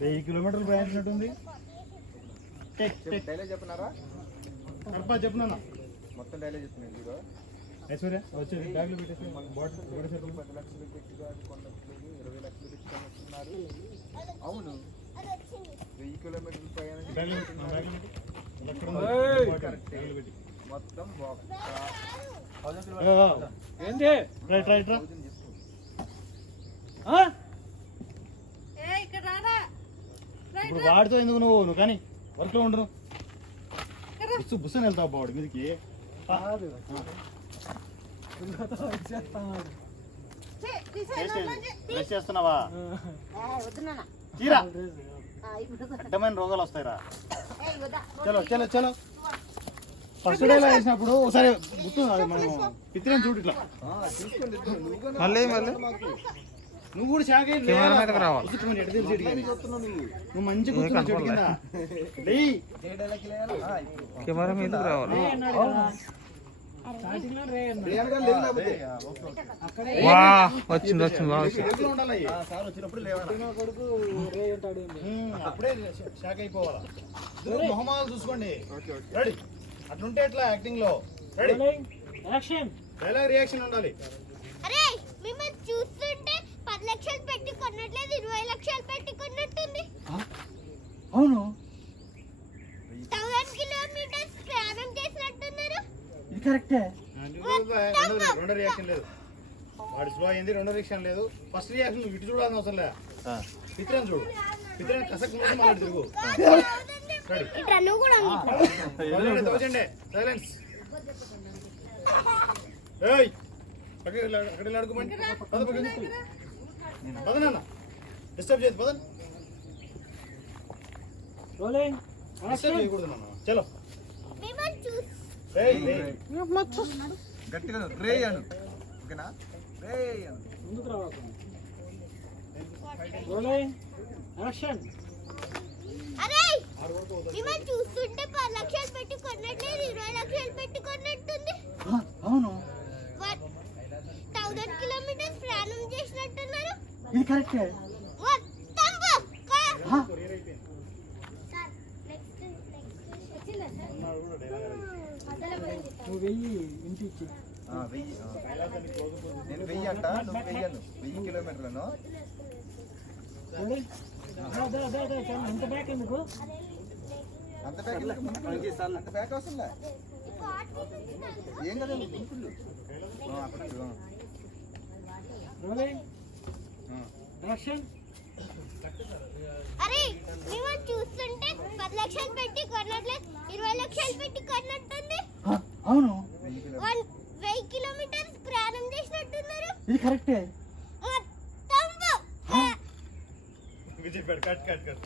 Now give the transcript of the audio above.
10 కిలోమీటర్లు ప్రయాణించినట్టుంది. డైలాగ్ చెప్పినారా? చెప్పున్నా మొత్తం డైలాగ్ చెప్తున్నాను. ఇదిగో ఐశ్వర్య వచ్చేది బ్యాగ్లో పెట్టేసి బాటిల్ 10 లక్షలు పెట్టిగా కొన్నట్లేదు, 20 లక్షలు పెట్టి కొనుక్కున్నారు. అవును, 1000 కిలోమీటర్లు ప్రయాణం మొత్తం ఏంటి రైట్ రైట్ రా. ఇప్పుడు వాడితో ఎందుకు నువ్వు కానీ వర్క్లో ఉండు. బుస్సు బుస్సని వెళ్తావు బావాడు మీదకి. బ్రష్ చేస్తున్నావా? తీరా అడ్డమైన రోగాలు వస్తాయిరా. చలో చలో చలో. ఫస్ట్ డే లో వేసినప్పుడు ఒకసారి గుర్తుంది మనం పిత్తిని చూడు ఇట్లా. మళ్ళీ మళ్ళీ నువ్వు కూడా షాక్ అయ్యి నువ్వు మంచి కూర్చున్నావు చెట్టు కింద. కెమెరా మీదకి రావాలి. వచ్చింది వచ్చింది బాగా అప్పుడే షాక్ అయిపోవాలా. మొహమాలు చూసుకోండి. రెడీ అట్లుంటే ఎట్లా యాక్టింగ్ లో. రెడీ డైలాగ్ రియాక్షన్ ఉండాలి. అరే మిమ్మల్ని చూస్తుంటే 10 లక్షలు పెట్టి కొన్నట్లేదు, 20 లక్షలు పెట్టి కొన్నట్టుంది. అవును 1000 కిలోమీటర్స్ ప్రయాణం చేసినట్టున్నారు. ఇది కరెక్టే. రెండో రియాక్షన్ లేదు. వాడు స్లో అయింది. రెండో రియాక్షన్ లేదు. ఫస్ట్ రియాక్షన్ నువ్వు ఇటు చూడాలని అవసరం లే. పిత్రని చూడు. పిత్రని కసక్ మళ్ళీ తిరుగు. ఇట్లా నువ్వు కూడా తోచండి. సైలెన్స్. అక్కడ అడుగుమండి. పదనా డిస్టర్బ్ చేయదు. పదన్ డిస్టర్బ్ చేయకూడదు నాన్న. చలో గట్టిగా రే అను. ఓకేనా? రే అను. అరే మిమ్మల్ని చూస్తుంటే 10 లక్షలు పెట్టి కొన్నట్లేదు, 20 లక్షలు పెట్టి కొన్నట్టుంది. అవును 1000 కిలోమీటర్స్ ప్రయాణం చేసినట్టున్నారు. ఇది కరెక్టే. నేను 1000 అంట, నువ్వు 1000 అను. 1000 కిలోమీటర్లను అంత బ్యాక్ అవసరం ఏం కదా. అరే మిమ్మల్ని చూస్తుంటే 10 లక్షలు పెట్టి కొన్నట్లేదు, 20 లక్షలు పెట్టి కొన్నట్టుంది. అవును 1000 కిలోమీటర్స్ ప్రయాణం చేసినట్టున్నారు. ఇది కరెక్టే. మొత్తం కట్ కట్ కట్